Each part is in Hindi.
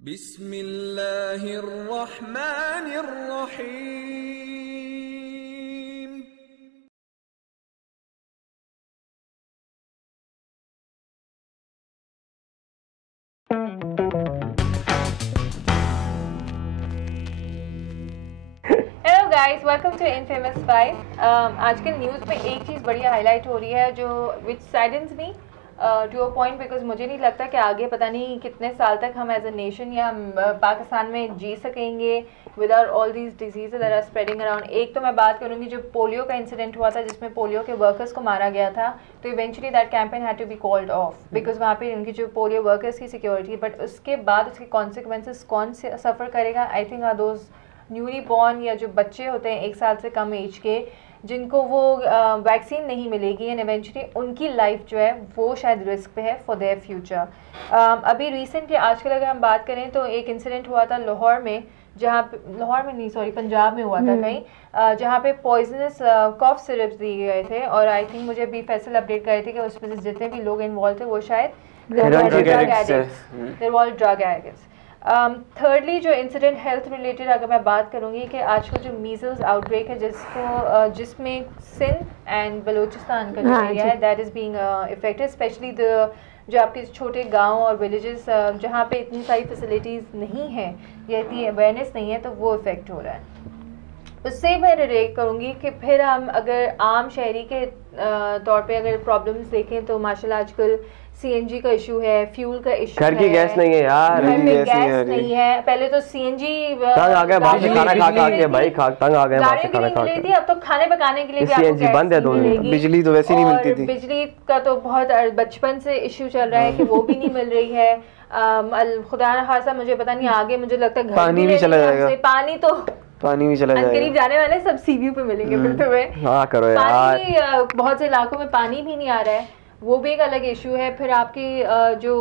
बिस्मिल्लाहिर्रहमानिर्रहीम। Hello guys, welcome to infamous 5। आजकल न्यूज़ में एक चीज़ बड़ी हाईलाइट हो रही है जो which saddens me to a point, because मुझे नहीं लगता कि आगे पता नहीं कितने साल तक हम एज अ नेशन या पाकिस्तान में जी सकेंगे without all these diseases that are spreading around. एक तो मैं बात करूँगी जो पोलियो का इंसिडेंट हुआ था जिसमें पोलियो के वर्कर्स को मारा गया था, तो eventually that campaign had to be called off because वहाँ पे उनकी जो पोलियो वर्कर्स की सिक्योरिटी, बट उसके बाद उसके कॉन्सिक्वेंसेस कौन से सफ़र करेगा? I think are those newly born या जो बच्चे होते हैं 1 साल से कम एज के, जिनको वो वैक्सीन नहीं मिलेगी एंड इवेंचुअली उनकी लाइफ जो है वो शायद रिस्क पे है फॉर देयर फ्यूचर। अभी रिसेंटली आजकल अगर हम बात करें तो एक इंसिडेंट हुआ था लाहौर में, जहाँ पे लाहौर में नहीं सॉरी पंजाब में हुआ था कहीं, जहाँ पे पॉइजनस कॉफ सिरप्स दिए गए थे और आई थिंक मुझे अभी फैसल अपडेट कर रहे थे कि उसमें से जितने भी लोग इन्वॉल्व थे वो शायद ड्रग एडिक्ट्स। थर्डली जो इंसिडेंट हेल्थ रिलेटेड अगर मैं बात करूँगी कि आजकल जो मीजल्स आउटब्रेक है जिसमें सिंध एंड बलूचिस्तान का जो एरिया है that is being affected, specially the जो आपके छोटे गांव और विलेजेस जहाँ पे इतनी सारी फैसिलिटीज़ नहीं है या इतनी अवेयरनेस नहीं है, तो वो इफ़ेक्ट हो रहा है। उससे मैं रिलेट करूँगी कि फिर हम अगर आम शहरी के तौर पे अगर प्रॉब्लम्स देखें तो माशाल्लाह आजकल सीएनजी का इशू है, फ्यूल का इशू है, घर की गैस नहीं है यार, घर में गैस नहीं है। पहले तो सीएनजी तंग आ गए बाहर से खाना खा के भाई, तंग आ गए बाहर से खाना खा के। अब तो खाने पकाने के लिए भी सीएनजी बंद है, बिजली तो वैसे नहीं मिलती थी। बिजली का तो बहुत बचपन से इशू चल रहा है कि वो भी नहीं मिल रही है। खुदा न खासा मुझे पता नहीं आगे, मुझे लगता है पानी भी चला जाएगा, पानी भी चला जाएगा, करीब जाने वाले सब सीबीयू पे मिलेंगे फिर तुम्हें। हाँ करो यार, पानी बहुत से इलाकों में पानी भी नहीं आ रहा है, वो भी एक अलग इशू है। फिर आपकी जो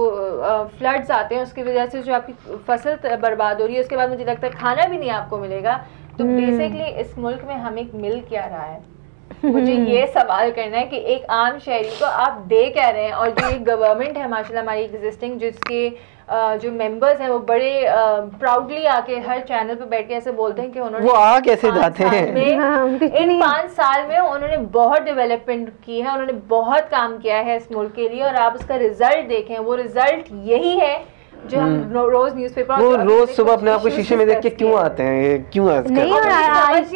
फ्लड्स आते हैं उसकी वजह से जो आपकी फसल बर्बाद हो रही है, उसके बाद मुझे लगता है खाना भी नहीं आपको मिलेगा। तो बेसिकली इस मुल्क में हमें मिल क्या रहा है, मुझे ये सवाल करना है कि एक आम शहरी को आप दे क्या रहे हैं। और जो ये गवर्नमेंट है माशाल्लाह हमारी एग्जिस्टिंग, जिसके जो मेंबर्स हैं वो बड़े प्राउडली आके हर चैनल पे बैठ के ऐसे बोलते हैं कि उन्होंने वो आ कैसे जाते हैं इन 5 साल में उन्होंने बहुत डेवलपमेंट की है, उन्होंने बहुत काम किया है इस मुल्क के लिए, और आप उसका रिजल्ट देखें, वो रिजल्ट यही है जो हम रोज न्यूज़पेपर वो रोज सुबह अपने आप को शीशे में देख के क्यों आते हैं, ये क्यों नहीं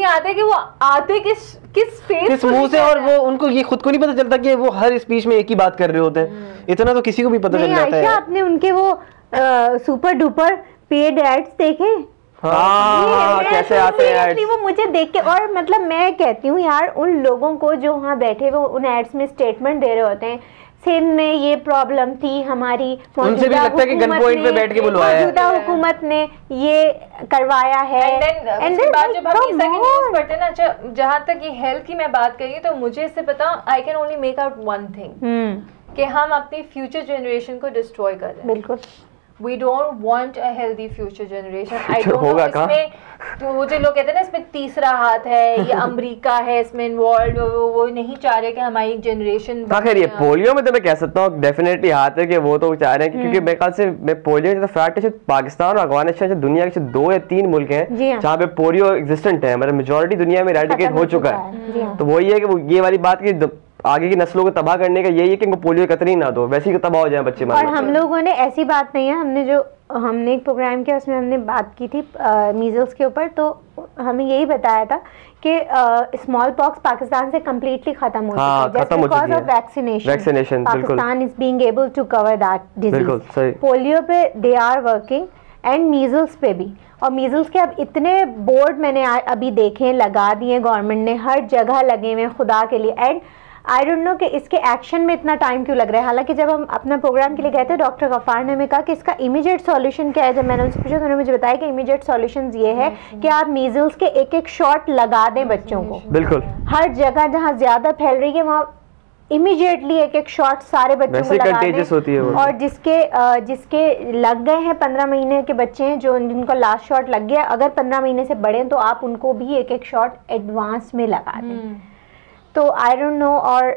आते कि वो आते किस मुंह से, और वो उनको ये खुद को नहीं पता चलता कि वो हर स्पीच में एक ही बात कर रहे होते हैं। इतना तो किसी को भी पता चल जाता है। आपने उनके वो सुपर डुपर पेड एड्स देखे? हाँ, कैसे आते हैं एड्स, वो मुझे देख के, और मतलब मैं कहती हूँ यार उन लोगों को जो वहाँ बैठे हुए उन एड्स में स्टेटमेंट दे रहे होते हैं, सिंध में ये प्रॉब्लम थी हमारी, उनसे भी लगता है कि गन पॉइंट पे बैठ के बुलवाया है, मौजूदा हुकूमत ने ये करवाया है। एंड जब हम ये न्यूज़ पढ़ते हैं ना, जहाँ तक ये हेल्थ की मैं बात करी तो मुझे इससे पता, I can only make out one thing, कि हम अपनी फ्यूचर जनरेशन को डिस्ट्रॉय कर रहे हैं। बिल्कुल, We don't want a healthy future generation. I don't know इसमें तो वो जो लोग कहते हैं ना इसमें तीसरा हाथ है या अमेरिका है इसमें इन्वॉल्व, वो नहीं चाह रहे कि हमारी जनरेशन। खैर ये पोलियो में तो मैं कह सकता हूँ डेफिनेटली हाथ है कि वो तो चाह रहे हैं, क्योंकि मेरे ख्याल से पोलियो का फैक्ट है पाकिस्तान और अफगानिस्तान दुनिया के 2 या 3 मुल्क हैं जहाँ पे पोलियो एग्जिस्टेंट है, मतलब मेजोरिटी दुनिया में इरेडिकेट हो चुका है। तो वही है कि वो ये वाली बात की आगे की नस्लों को तबाह करने का यही है कि इनको पोलियो कतरी ना दो, वैसे ही तबाह हो जाए बच्चे। और हम लोगों ने ऐसी बात नहीं है, हमने एक प्रोग्राम किया उसमें हमने बात की थी मीजल्स के ऊपर, तो हमें यही बताया था कि स्मॉल पॉक्स पाकिस्तान से कम्प्लीटली खत्म हो चुकी है, because of vaccination Pakistan is being able to cover that disease. Polio पे they are working and measles पे भी, और मीजल्स के अब इतने बोर्ड मैंने अभी देखे लगा दिए गवर्नमेंट ने, हर जगह लगे हुए खुदा के लिए। एंड आई डोंट नो कि इसके एक्शन में इतना टाइम क्यों लग रहा है। हालांकि जब हम अपना प्रोग्राम के लिए गए थे डॉक्टर गफ्फार ने हमें कहा कि इसका इमीडिएट सॉल्यूशन क्या है, जब मैंने उनसे पूछा तो उन्होंने मुझे बताया कि इमीडिएट सॉल्यूशन ये है कि आप मीजल्स के एक शॉट लगा दें बच्चों को। बिल्कुल, हर जगह जहाँ ज्यादा फैल रही है वहाँ इमीडिएटली एक शॉट सारे बच्चों को लगा दें। होती है और जिसके लग गए हैं 15 महीने के बच्चे हैं जो जिनको लास्ट शॉट लग गया, अगर 15 महीने से बड़े हैं तो आप उनको भी एक शॉट एडवांस में लगा दें। तो आई डोंट नो, और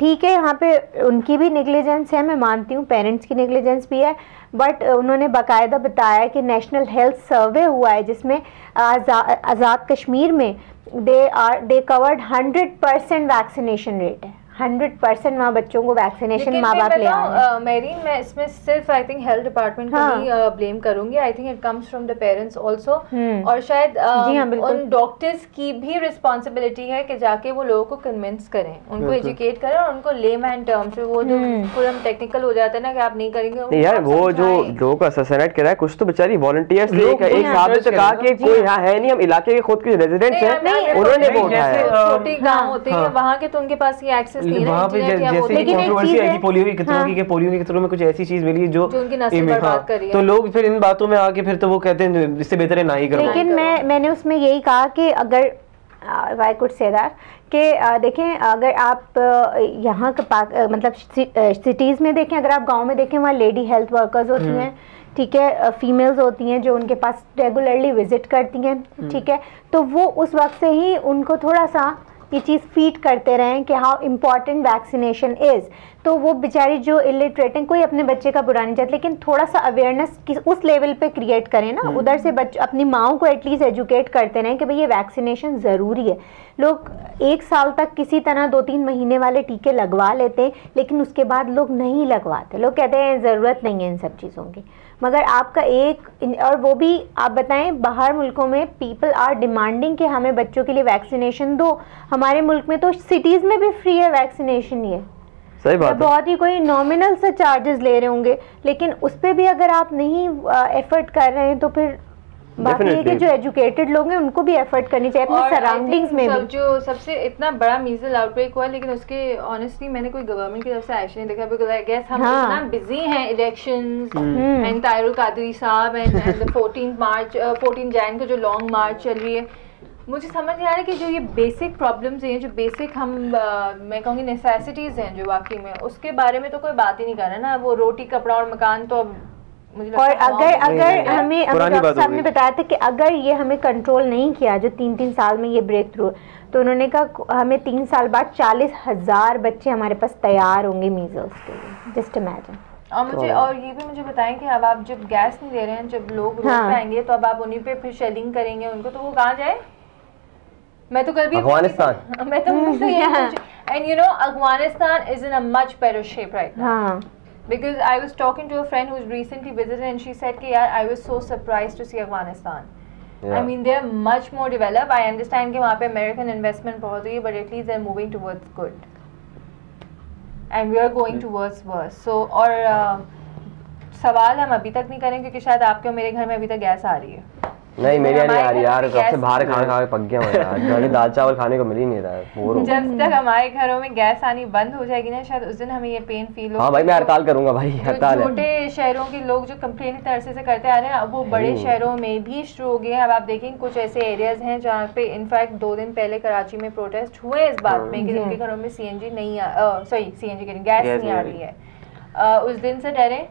ठीक है, यहाँ पे उनकी भी नेग्लिजेंस है, मैं मानती हूँ, पेरेंट्स की नेग्लिजेंस भी है, बट उन्होंने बाकायदा बताया कि नेशनल हेल्थ सर्वे हुआ है जिसमें आज़ाद कश्मीर में दे कवर्ड 100% वैक्सीनेशन रेट है, 100% वहाँ बच्चों को वैक्सीनेशन माँ बाप ले आए। मेरीन, मैं इसमें सिर्फ आई थिंक हेल्थ डिपार्टमेंट को ही ब्लेम करूंगी, I think it comes from the parents also, और शायद उन डॉक्टर्स की भी रिस्पॉन्सिबिलिटी है कि जाके वो लोगों को कन्विंस करें, उनको एजुकेट करें और उनको लेमैन टर्म्स में, वो जो पूरा टेक्निकल हो जाता है ना कि आप नहीं करेंगे यार, वो जो लोगों को असैसिनेट करा है, कुछ तो बेचारी वॉलंटियर्स थे, एक साहब ने तो कहा कि कोई यहाँ है नहीं, हम इलाके के खुद के रेजिडेंट्स हैं, उन्होंने वो उठाया। छोटे गांव होते हैं वहाँ के, तो उनके पास ये एक्सेस वहाँ पे जैसे कंट्रोवर्सी आई थी पोलियो के खतरों की, पोलियो के खतरों में कुछ ऐसी चीज मिली जो उनकी नस्ल बर्बाद कर रही है, तो लोग फिर इन बातों में आके फिर तो वो कहते हैं इससे बेहतर है ना ही करो। लेकिन मैंने उसमें यही कहा कि अगर आई कुड से दैट कि देखें, अगर आप यहाँ का मतलब सिटीज़ में देखें, अगर आप गांव में देखें, वहाँ लेडी हेल्थ वर्कर्स होती हैं, ठीक है, फीमेल्स होती हैं जो उनके पास रेगुलरली विजिट करती हैं, ठीक है, तो वो उस वक्त से ही उनको थोड़ा सा ये चीज़ फीड करते रहें कि हाउ इम्पॉर्टेंट वैक्सीनेशन इज़, तो वो बेचारी जो इलिटरेट हैं, कोई अपने बच्चे का बुरा नहीं चाहते, लेकिन थोड़ा सा अवेयरनेस उस लेवल पे क्रिएट करें ना, उधर से अपनी माओं को एटलीस्ट एजुकेट करते रहें कि भाई ये वैक्सीनेशन ज़रूरी है। लोग 1 साल तक किसी तरह 2-3 महीने वाले टीके लगवा लेते हैं, लेकिन उसके बाद लोग नहीं लगवाते, लोग कहते हैं ज़रूरत नहीं है इन सब चीज़ों की। मगर आपका और वो भी आप बताएं, बाहर मुल्कों में पीपल आर डिमांडिंग कि हमें बच्चों के लिए वैक्सीनेशन दो, हमारे मुल्क में तो सिटीज़ में भी फ्री है वैक्सीनेशन, ये सही बात है, बहुत ही कोई नॉमिनल से चार्जेस ले रहे होंगे, लेकिन उस पर भी अगर आप नहीं एफर्ट कर रहे हैं तो फिर बाकी है कि जो एजुकेटेड लोग हैं उनको भी एफर्ट करनी चाहिए अपने सराउंडिंग्स में भी। जो सबसे इतना बड़ा मीजल आउटब्रेक हुआ, लेकिन उसके ऑनेस्टली मैंने कोई गवर्नमेंट की तरफ से एक्शन नहीं देखा, बिकॉज़ आई गेस हम इतना बिजी हैं इलेक्शंस एंड तायरुल कादरी साहब एंड 14 जैन को जो लॉन्ग मार्च चल रही है, मुझे समझ नहीं आ रहा कि जो ये बेसिक प्रॉब्लम्स हैं, जो बेसिक मैं कहूँगी नेसेसिटीज़ हैं जो वाकई में, उसके बारे में तो कोई बात ही नहीं कर रहा ना। वो रोटी कपड़ा और मकान तो और अगर हमें डॉक्टर साहब ने बताया था कि अगर ये हमें कंट्रोल नहीं किया जो 3-3 साल में ये ब्रेक थ्रू, तो उन्होंने कहा हमें 3 साल बाद 40,000 बच्चे हमारे पास तैयार होंगे मीजल्स के लिए, जस्ट इमेजिन। और ये भी मुझे बताएं कि अब आप जब गैस नहीं दे रहे हैं, जब लोग रोड पे आएंगे तो अब आप उन्हीं पे फिर शेलिंग करेंगे उनको, तो वो कहाँ जाए? मैं तो कल भी अफगानिस्तान, मैं तो and you know Afghanistan is in a much better shape right now, because I was talking to a friend who's recently visited and she said कि यार I was so surprised to see Afghanistan. I mean they are much more developed. I understand कि वहाँ पे American investment बहुत हुई है, but at least they're moving towards good. And we are going towards worse. So और सवाल हम अभी तक नहीं करें क्योंकि शायद आपके और मेरे घर में अभी तक गैस आ रही है। नहीं मेरे नहीं आ रही यार, कब से बाहर खाना खा के पक गया हूं यार, घर दाल चावल खाने को मिल ही नहीं रहा है। जब तक हमारे घरों में गैस आनी बंद हो जाएगी ना, शायद उस दिन हमें ये पेन फील होगा। हां भाई मैं हड़ताल करूंगा भाई, हड़ताल है। छोटे शहरों के लोग जो कंप्लेन इतने अरसे से करते आ रहे हैं, अब वो बड़े शहरों में भी शुरू हो गए हैं। अब आप देखेंगे कुछ ऐसे एरियाज हैं जहाँ पे इनफैक्ट 2 दिन पहले कराची में प्रोटेस्ट हुए इस बात में कि उनके घरों में सीएनजी नहीं गैस नहीं आ रही है। उस दिन से डरे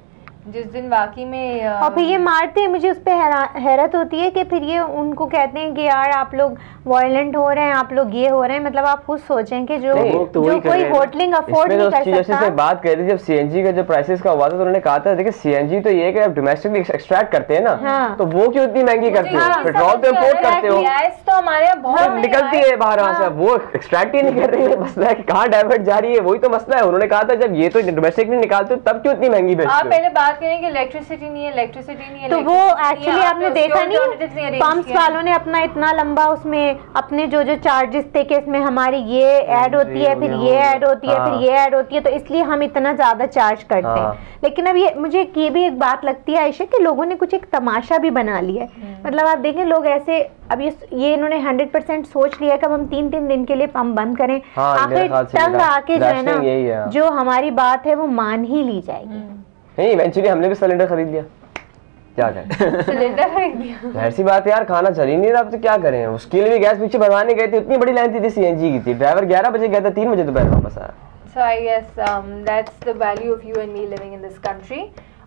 जिस दिन वाकई में और फिर ये मारते हैं। मुझे उस पर हैरत होती है कि फिर ये उनको कहते हैं कि यार आप लोग वायलेंट हो रहे हैं, आप लोग ये हो रहे हैं। मतलब आप खुद सोचें कि जो कोई होटलिंग अफोर्ड नहीं कर सकता। जैसे बात कर रही थी जब सीएनजी का जो प्राइसेस का हुआ था तो उन्होंने कहा था देखिए सीएनजी तो ये कि आप डोमेस्टिकली एक्सट्रैक्ट करते हैं ना, तो वो क्यों इतनी महंगी करते हो? पेट्रोल तो इंपोर्ट करते हो, गैस तो हमारे यहाँ बहुत निकलती है बाहर वहां से, वो एक्सट्रैक्ट ही नहीं कर रही है। मसला है कि कहाँ डाइवर्ट जा रही है, वही तो मसला है। उन्होंने कहा था जब ये तो डोमेस्टिक नहीं निकालते तब क्यों इतनी महंगी बेचते हो? आप पहले बात करें कि इलेक्ट्रिसिटी नहीं है, तो वो एक्चुअली आपने देखा नहीं पंप्स वालों ने अपना इतना लंबा उसमें अपने जो चार्जेस थे कि इसमें हमारी ये ऐड होती है, फिर ये ऐड होती है, फिर ये ऐड होती है, तो इसलिए हम इतना ज्यादा चार्ज करते हैं। लेकिन अब ये मुझे ये भी एक बात लगती है आयशा कि लोगों ने कुछ एक तमाशा भी बना लिया है। मतलब आप देखें लोग ऐसे अब ये इन्होंने 100% सोच लिया कि अब हम 3-3 दिन के लिए पंप बंद करें। आखिर तंग आके जो है ना, जो हमारी बात है वो मान ही ली जाएगी। नहीं इवेंचुअली हमने भी सिलेंडर खरीद लिया, क्या करें? सिलेंडर खरीद लिया, ऐसी बात है यार, खाना चल ही नहीं रहा, अब तो क्या करें? उसके लिए भी गैस पीछे भरवाने गए थे, इतनी बड़ी लाइन थी सीएनजी की थी, ड्राइवर 11 बजे गया था, 3 बजे दोपहर वापस आया। So I guess that's the value of you and me living in this country.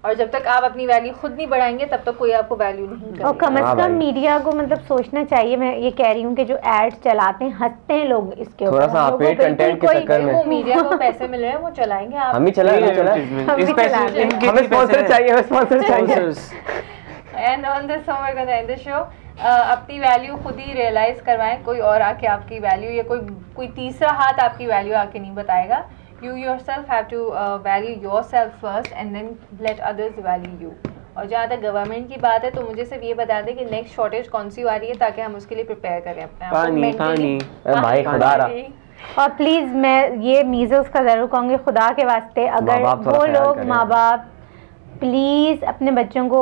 और जब तक आप अपनी वैल्यू खुद नहीं बढ़ाएंगे तब तक कोई आपको वैल्यू नहीं करेगा। और कम से कम मीडिया को मतलब सोचना चाहिए, मैं ये कह रही हूँ कि जो एड्स चलाते हैं हंसते हैं लोग इसके ऊपर, थोड़ा सा पेड कंटेंट के चक्कर में वो मीडिया को पैसे मिल रहे हैं वो चलाएंगे, आप हम ही चलाएंगे हमें स्पॉन्सर चाहिए, हमें स्पॉन्सर चाहिए। And on this we gonna end the show. अपनी वैल्यू खुद ही रियलाइज करवाएं, कोई और आके आपकी वैल्यू या कोई तीसरा हाथ आपकी वैल्यू आके नहीं बताएगा। You yourself have to value yourself first and then let others value you। और जहाँ तक गवर्नमेंट की बात है तो मुझे सिर्फ ये बता दें कि नेक्स्ट शॉर्टेज कौन सी आ रही है ताकि हम उसके लिए प्रिपेयर करें अपने आप को। पानी भाई खुदा रहा। और प्लीज मैं ये मीजल्स का जरूर कहूँगी, खुदा के वास्ते अगर वो लोग माँ बाप प्लीज अपने बच्चों को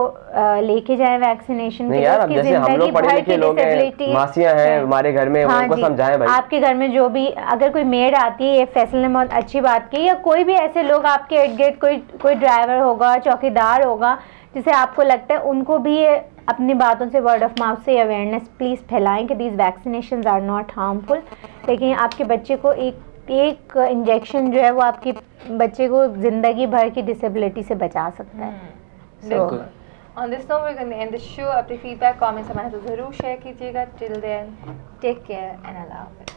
लेके जाए वैक्सीनेशन के लिए। यार, जैसे हम लोग पढ़े लिखे लोग हैं, मासियां हैं हमारे घर में, उनको समझाएं भाई। आपके घर में जो भी अगर कोई मेड आती है, ये फैसल ने बहुत अच्छी बात की, या कोई भी ऐसे लोग आपके इर्द गिर्द, कोई ड्राइवर होगा, चौकीदार होगा, जिसे आपको लगता है, उनको भी अपनी बातों से, वर्ड ऑफ माउथ से अवेयरनेस प्लीज़ फैलाएं कि these vaccinations are not harmful. लेकिन आपके बच्चे को एक इंजेक्शन जो है वो आपकी बच्चे को जिंदगी भर की डिसेबिलिटी से बचा सकता है। बिल्कुल। On this note, we're going to end the show. अपने फीडबैक कमेंट्स हमारे साथ जरूर शेयर कीजिएगा। Till then, take care and Allah Hafiz।